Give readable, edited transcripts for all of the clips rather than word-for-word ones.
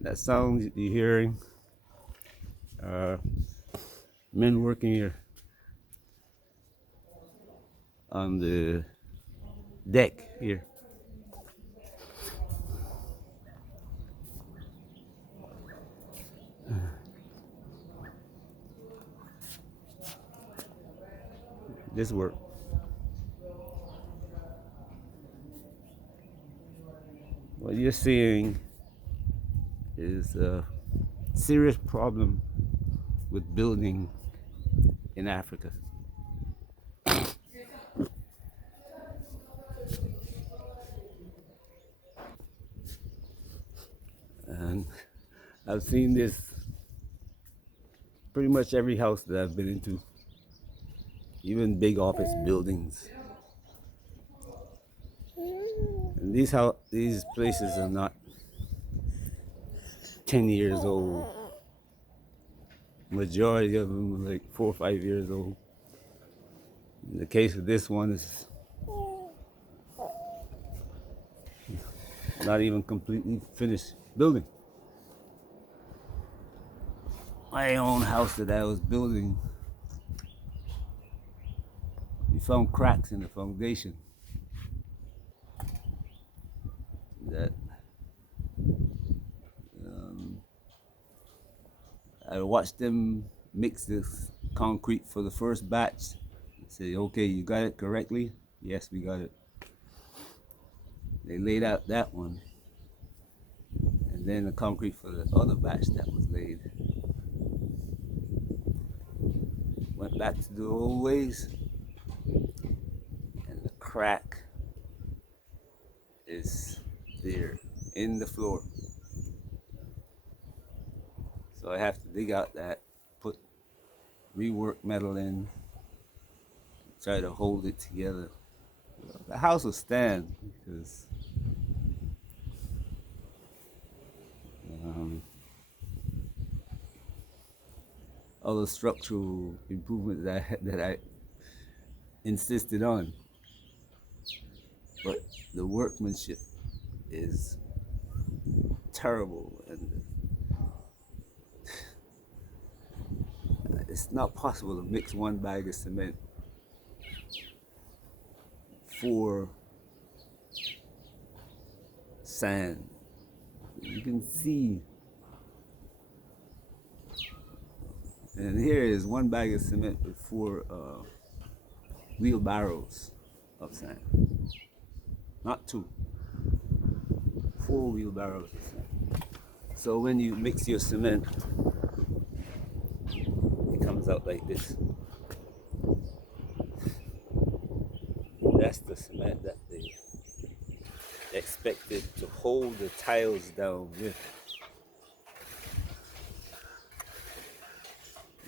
That sound you're hearing, uh, men working here on the deck here. This work. What you're seeing is a serious problem with building in Africa. And I've seen this pretty much every house that I've been into, even big office buildings. And these places are not 10 years old. Majority of them are like 4 or 5 years old. In the case of this one, it's not even completely finished building. My own house that I was building, we found cracks in the foundation that I watched them mix this concrete for the first batch. Say, okay, you got it correctly? Yes, we got it. They laid out that one, and then the concrete for the other batch that was laid. Went back to the old ways, and the crack is there in the floor. So I have to dig out that, put rework metal in, try to hold it together. The house will stand because all the structural improvements that I insisted on. But the workmanship is terrible, and it's not possible to mix one bag of cement for sand. You can see, and here is one bag of cement with 4 wheelbarrows of sand. Not 2, 4 wheelbarrows of sand. So when you mix your cement, it comes out like this. That's the cement that they expected to hold the tiles down with.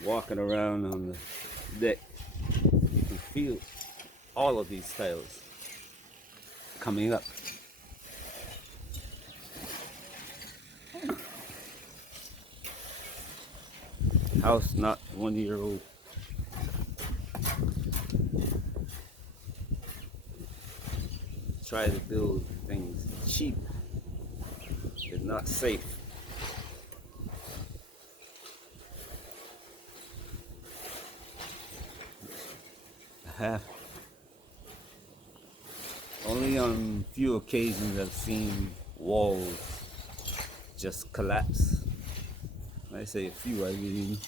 Walking around on the deck, you can feel all of these tiles coming up. House not 1 year old. Try to build things cheap. It's not safe. I have only on few occasions I've seen walls just collapse. When I say a few, I mean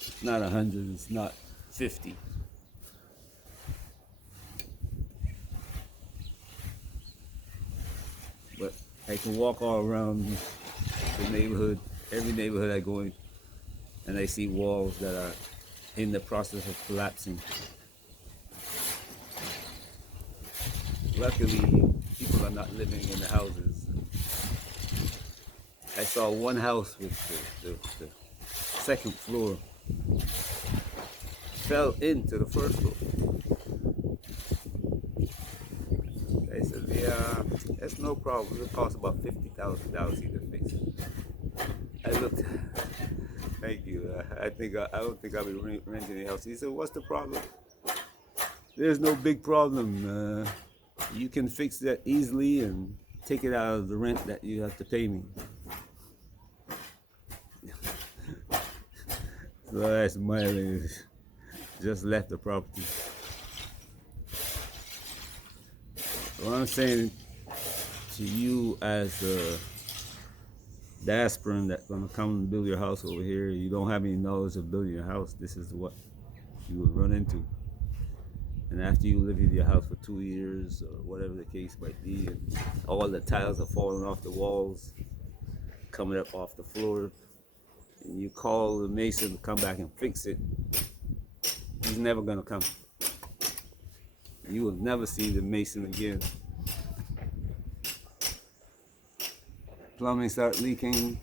it's not 100, it's not 50. But I can walk all around the neighborhood, every neighborhood I go in, and I see walls that are in the process of collapsing. Luckily, people are not living in the houses. I saw one house with the second floor fell into the first floor. I said, yeah, that's no problem. It costs about $50,000 to fix it. I looked, thank you. I don't think I'll be renting a house. He said, what's the problem? There's no big problem. You can fix that easily and take it out of the rent that you have to pay me. So I smiled and just left the property. What I'm saying to you as a diasporan that's gonna come and build your house over here, you don't have any knowledge of building your house, this is what you would run into. And after you live in your house for 2 years or whatever the case might be, and all the tiles are falling off the walls, coming up off the floor, and you call the mason to come back and fix it, he's never gonna come. You will never see the mason again. Plumbing start leaking,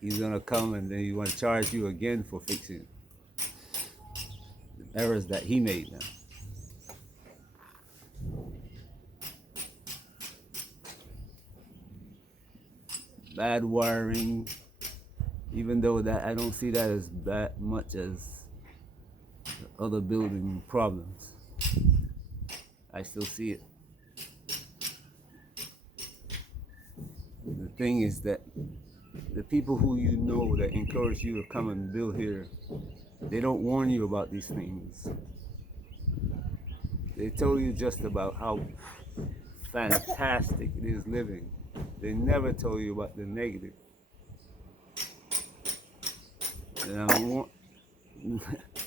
he's gonna come and then he want to charge you again for fixing the errors that he made now. Bad wiring, even though that I don't see that as bad much as other building problems. I still see it. The thing is that the people who you know that encourage you to come and build here, they don't warn you about these things. They tell you just about how fantastic it is living. They never tell you about the negative. And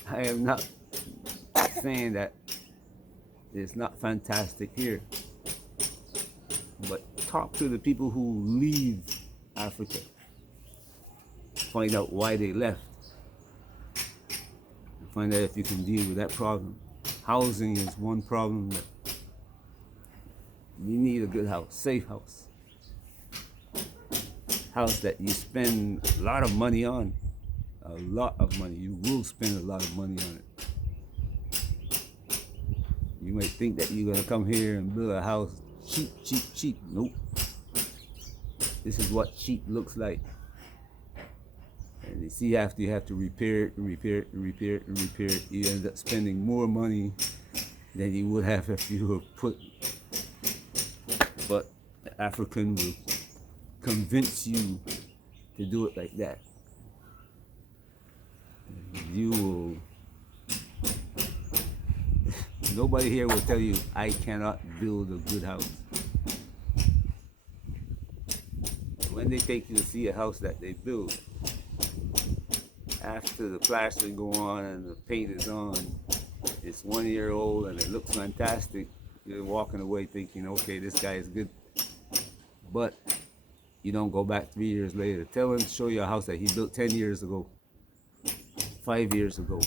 I am not saying that it's not fantastic here, but talk to the people who leave Africa. Find out why they left. Find out if you can deal with that problem. Housing is one problem that you need a good house, safe house. House that you spend a lot of money on. A lot of money. You will spend a lot of money on it. You might think that you're gonna come here and build a house cheap, cheap, cheap. Nope. This is what cheap looks like. And you see, after you have to repair it and repair it and repair it and repair it, you end up spending more money than you would have if you were put. But the African will convince you to do it like that. You will. Nobody here will tell you, I cannot build a good house. When they take you to see a house that they build, after the plastering go on and the paint is on, it's 1 year old and it looks fantastic, you're walking away thinking, okay, this guy is good. But you don't go back 3 years later. Tell him to show you a house that he built 10 years ago, 5 years ago.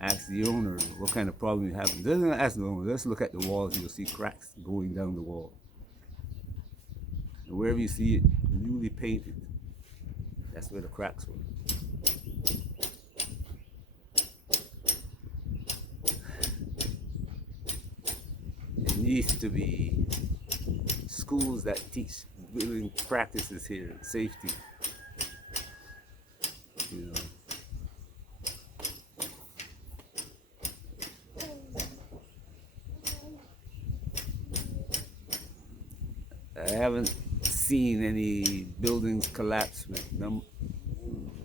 Ask the owner what kind of problem you have. Doesn't ask the owner. Let's look at the walls. You'll see cracks going down the wall. And wherever you see it newly painted, that's where the cracks were. needs to be schools that teach building practices here, safety. You know, I haven't seen any buildings collapse with a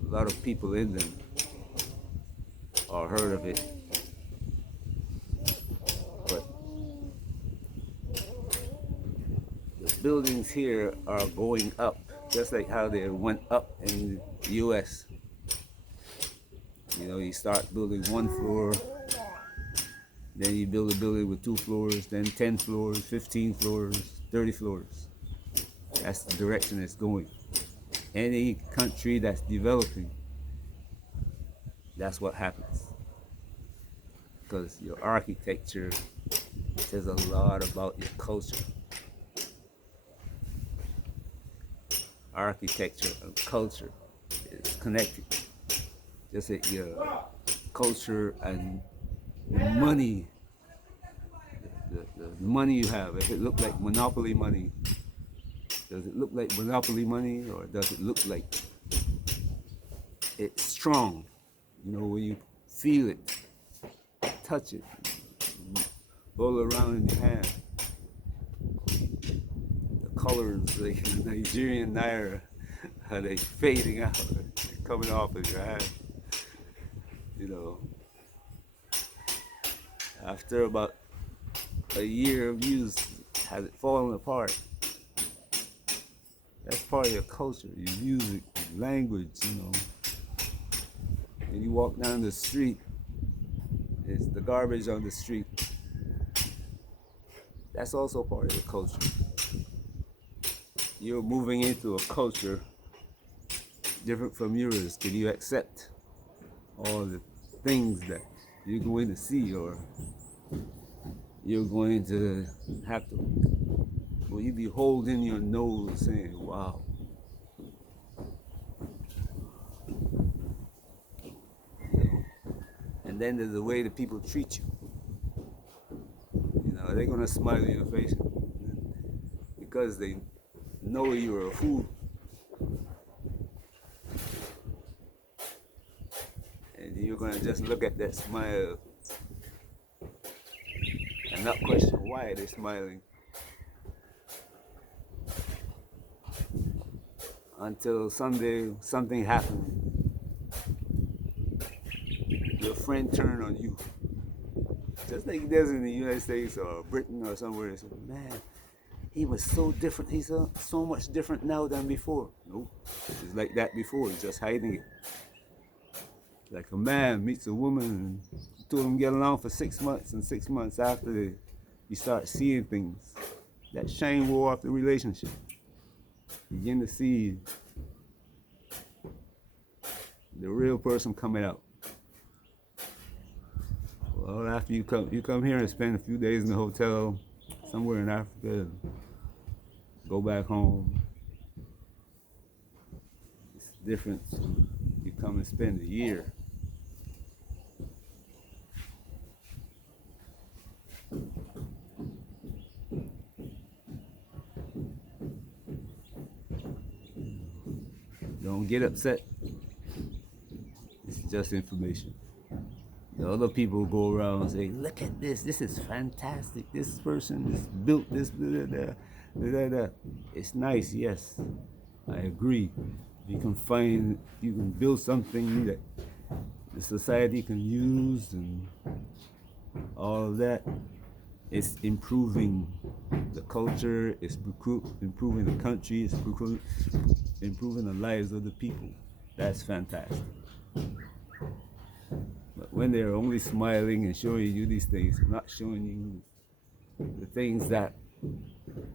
lot of people in them or heard of it. But the buildings here are going up, just like how they went up in the US. You know, you start building one floor, then you build a building with 2 floors, then 10 floors, 15 floors, 30 floors. That's the direction it's going. Any country that's developing, that's what happens. Because your architecture says a lot about your culture. Architecture and culture is connected. Just like your culture and money, the money you have, if it look like monopoly money, does it look like monopoly money, or does it look like it's strong? You know, when you feel it, touch it, roll around in your hand. The colors, like the Nigerian naira, how they fading out, coming off of your hand. You know, after about a year of use, has it fallen apart? That's part of your culture, your music, language, you know. And you walk down the street, it's the garbage on the street. That's also part of your culture. You're moving into a culture different from yours. Can you accept all the things that you're going to see, or you're going to have to, will you be holding your nose saying, wow. You know? And then there's the way the people treat you. You know, they're going to smile in your face because they know you're a fool. And you're going to just look at that smile and not question why they're smiling until someday something happens. Your friend turned on you, just like he does in the United States or Britain or somewhere. So, man, he was so different. He's so much different now than before. Nope, it's like that before. He's just hiding it. Like a man meets a woman and two of them get along for 6 months, and 6 months after you start seeing things. That shame wore off the relationship. You begin to see the real person coming out. Well, after you come here and spend a few days in the hotel somewhere in Africa, and go back home. It's different. You come and spend a year. Don't get upset. It's just information. The other people go around and say, look at this is fantastic. This person is built this, blah, blah, blah, blah. It's nice, yes. I agree. You can build something that the society can use and all of that. It's improving the culture, it's improving the country, it's improving the lives of the people. That's fantastic. But when they're only smiling and showing you these things, not showing you the things that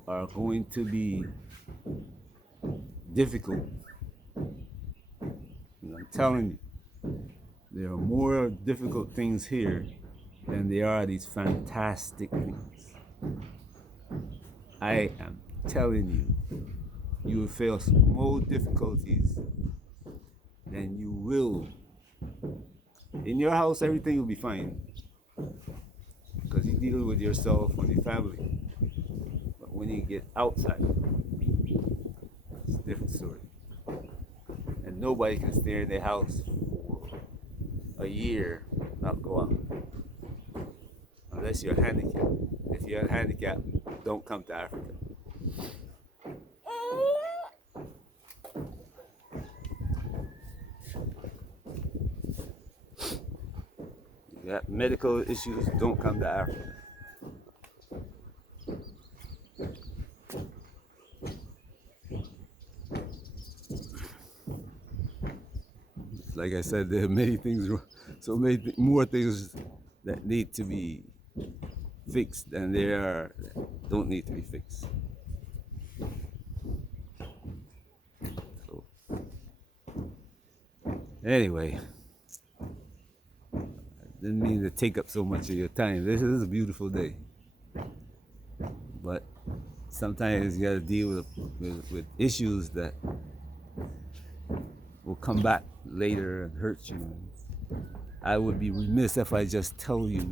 are going to be difficult, and I'm telling you, there are more difficult things here than there are these fantastic things. I am telling you, you will face more difficulties than you will. In your house, everything will be fine. because you deal with yourself and your family. But when you get outside, it's a different story. And nobody can stay in their house for a year not go out unless you're handicapped. If you're handicapped, don't come to Africa. You got medical issues, don't come to Africa. Like I said, there are many things, so many more things that need to be fixed than there are that don't need to be fixed. So, anyway, didn't mean to take up so much of your time. This is a beautiful day, but sometimes you got to deal with issues that will come back later and hurt you. I would be remiss if I just tell you,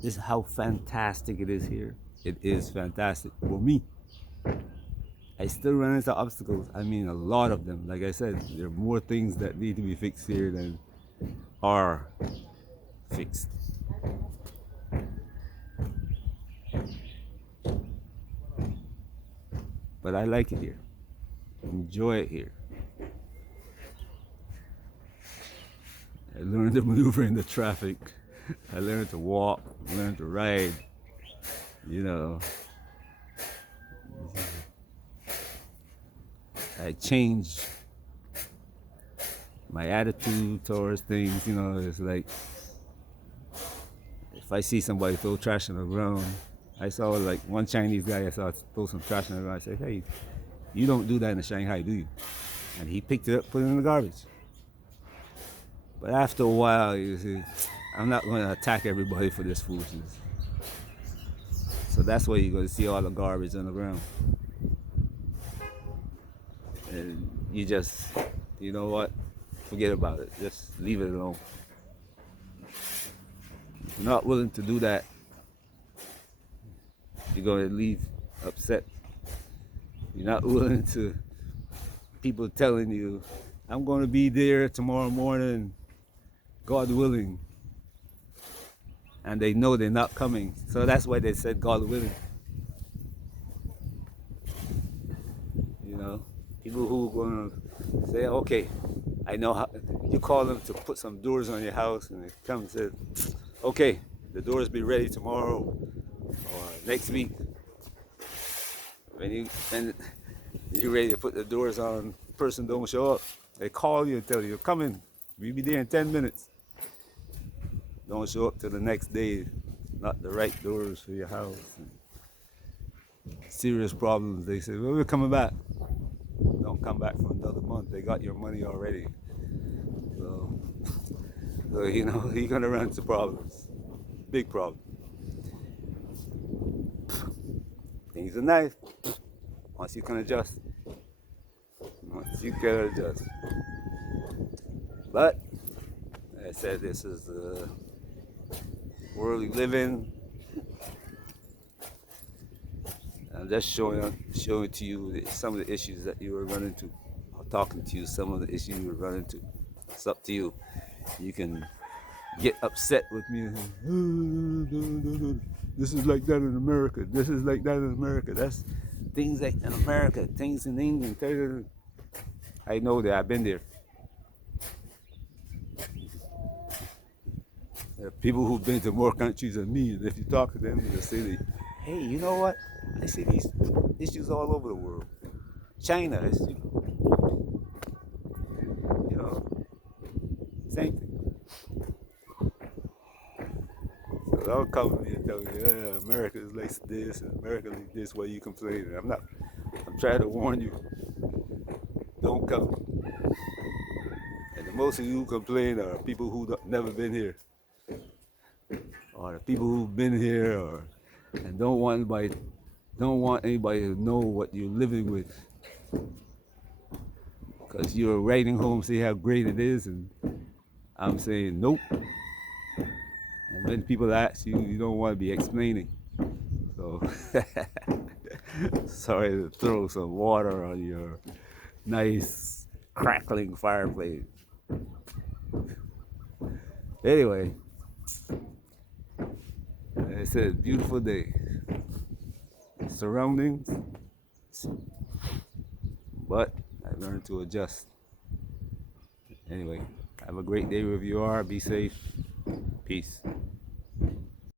this is how fantastic it is here. It is fantastic for me. I still run into obstacles. I mean, a lot of them. Like I said, there are more things that need to be fixed here than are fixed. But I like it here. Enjoy it here. I learned to maneuver in the traffic. I learned to walk, learned to ride, I changed my attitude towards things, it's like, if I see somebody throw trash on the ground, I saw like one Chinese guy I saw throw some trash on the ground. I said, hey, you don't do that in Shanghai, do you? And he picked it up, put it in the garbage. But after a while, you see, I'm not going to attack everybody for this foolishness. So that's why you're going to see all the garbage on the ground. And you just, you know what? Forget about it. Just leave it alone. If you're not willing to do that, you're going to leave upset. You're not willing to people telling you, I'm going to be there tomorrow morning, God willing. And they know they're not coming. So that's why they said God willing. People who are going to say, okay, I know how. You call them to put some doors on your house and they come and say, okay, the doors be ready tomorrow or next week. When you're ready to put the doors on, the person don't show up. They call you and tell you, come in, we'll be there in 10 minutes. Don't show up till the next day, not the right doors for your house. And serious problems, they say, well, we're coming back. Don't come back for another month. They got your money already. So you're going to run into problems. Big problem. Things are nice once you can adjust. Once you can adjust. But, like I said, this is the world we live in. I'm just showing to you some of the issues that you were running to. I'm talking to you some of the issues you were running to. It's up to you. You can get upset with me. This is like that in America. This is like that in America. That's things like in America. Things in England. I know that. I've been there. There are people who've been to more countries than me, and if you talk to them, they'll say, hey, you know what? I see these issues all over the world. China is, same thing. So don't come to me and tell me, America is like this, and America is like this, why you complaining? I'm trying to warn you. Don't come. And the most of you who complain are people who never been here. Or the people who've been here and don't want anybody to know what you're living with, because you're writing home, see how great it is, and I'm saying nope. And when people ask you, you don't want to be explaining. So, sorry to throw some water on your nice crackling fireplace. Anyway, it's a beautiful day. Surroundings, but I learned to adjust. Anyway, have a great day wherever you are. Be safe. Peace.